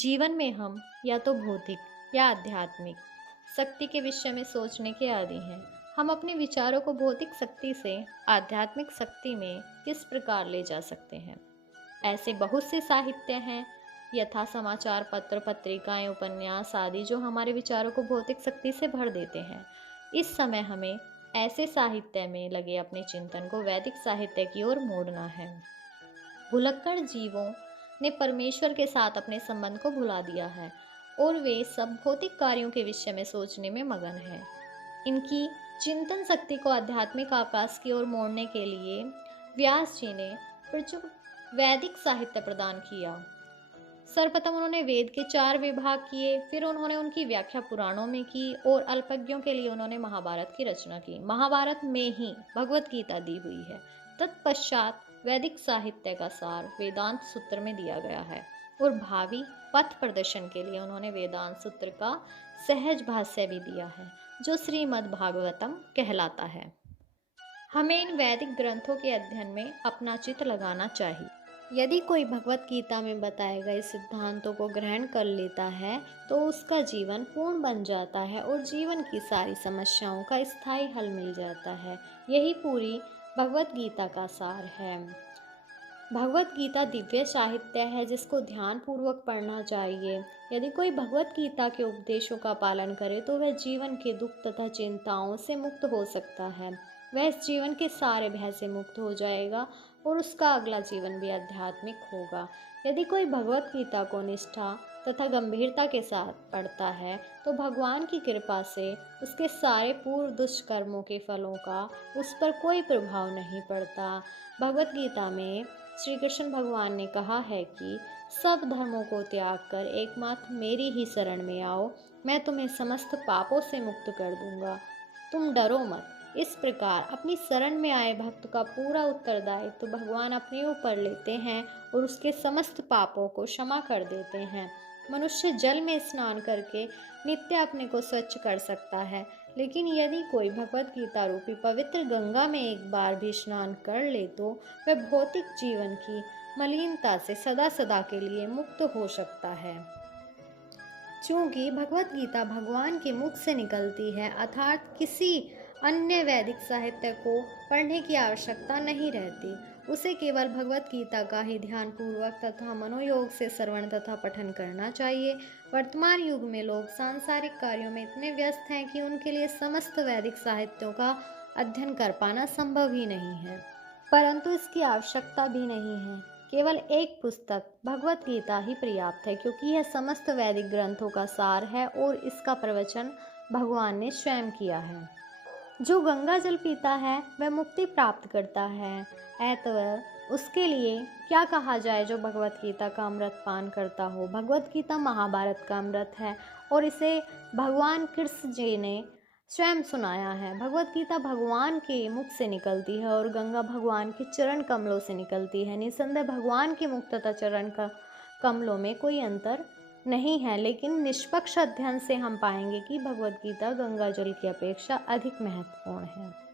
जीवन में हम या तो भौतिक या आध्यात्मिक शक्ति के विषय में सोचने के आदी हैं। हम अपने विचारों को भौतिक शक्ति से आध्यात्मिक शक्ति में किस प्रकार ले जा सकते हैं। ऐसे बहुत से साहित्य हैं, यथा समाचार पत्र, पत्रिकाएं, उपन्यास आदि, जो हमारे विचारों को भौतिक शक्ति से भर देते हैं। इस समय हमें ऐसे साहित्य में लगे अपने चिंतन को वैदिक साहित्य की ओर मोड़ना है। भुलक्कड़ जीवों ने परमेश्वर के साथ अपने संबंध को भुला दिया है और वे सब भौतिक कार्यों के विषय में सोचने में मगन हैं। इनकी चिंतन शक्ति को आध्यात्मिक आकाश की ओर मोड़ने के लिए व्यास जी ने प्रचुर वैदिक साहित्य प्रदान किया। सर्वप्रथम उन्होंने वेद के 4 विभाग किए, फिर उन्होंने उनकी व्याख्या पुराणों में की और अल्पज्ञों के लिए उन्होंने महाभारत की रचना की। महाभारत में ही भगवत गीता दी हुई है। तत्पश्चात वैदिक साहित्य का सार वेदांत सूत्र में दिया गया है और भावी पथ प्रदर्शन के लिए उन्होंने वेदांत सूत्र का सहज भाष्य भी दिया है, जो श्रीमद् भागवतम कहलाता है। हमें इन वैदिक ग्रंथों के अध्ययन में अपना चित्त लगाना चाहिए। यदि कोई भगवत गीता में बताए गए सिद्धांतों को ग्रहण कर लेता है तो उसका जीवन पूर्ण बन जाता है और जीवन की सारी समस्याओं का स्थायी हल मिल जाता है। यही पूरी भगवत गीता का सार है। भगवत गीता दिव्य साहित्य है जिसको ध्यान पूर्वक पढ़ना चाहिए। यदि कोई भगवत गीता के उपदेशों का पालन करे तो वह जीवन के दुख तथा चिंताओं से मुक्त हो सकता है। वह इस जीवन के सारे भय से मुक्त हो जाएगा और उसका अगला जीवन भी आध्यात्मिक होगा। यदि कोई भगवत गीता को निष्ठा तथा गंभीरता के साथ पढ़ता है तो भगवान की कृपा से उसके सारे पूर्व दुष्कर्मों के फलों का उस पर कोई प्रभाव नहीं पड़ता। भगवत गीता में श्री कृष्ण भगवान ने कहा है कि सब धर्मों को त्याग कर एकमात्र मेरी ही शरण में आओ, मैं तुम्हें समस्त पापों से मुक्त कर दूंगा, तुम डरो मत। इस प्रकार अपनी शरण में आए भक्त का पूरा उत्तरदायित्व तो भगवान अपने ऊपर लेते हैं और उसके समस्त पापों को क्षमा कर देते हैं। मनुष्य जल में स्नान करके नित्य अपने को स्वच्छ कर सकता है, लेकिन यदि कोई भगवत गीता रूपी पवित्र गंगा में एक बार भी स्नान कर ले तो वह भौतिक जीवन की मलिनता से सदा सदा के लिए मुक्त हो सकता है। चूँकि भगवत गीता भगवान के मुख से निकलती है, अर्थात किसी अन्य वैदिक साहित्य को पढ़ने की आवश्यकता नहीं रहती। उसे केवल भगवत गीता का ही ध्यान पूर्वक तथा मनोयोग से श्रवण तथा पठन करना चाहिए। वर्तमान युग में लोग सांसारिक कार्यों में इतने व्यस्त हैं कि उनके लिए समस्त वैदिक साहित्यों का अध्ययन कर पाना संभव ही नहीं है, परंतु इसकी आवश्यकता भी नहीं है। केवल एक पुस्तक भगवत गीता ही पर्याप्त है, क्योंकि यह समस्त वैदिक ग्रंथों का सार है और इसका प्रवचन भगवान ने स्वयं किया है। जो गंगा जल पीता है वह मुक्ति प्राप्त करता है, अतः उसके लिए क्या कहा जाए जो भगवत गीता का अमृत पान करता हो। भगवत गीता महाभारत का अमृत है और इसे भगवान कृष्ण जी ने स्वयं सुनाया है। भगवत गीता भगवान के मुख से निकलती है और गंगा भगवान के चरण कमलों से निकलती है। निसंदेह भगवान के मुख तथा चरण का कमलों में कोई अंतर नहीं है, लेकिन निष्पक्ष अध्ययन से हम पाएंगे कि भगवत गीता गंगा जल की अपेक्षा अधिक महत्वपूर्ण है।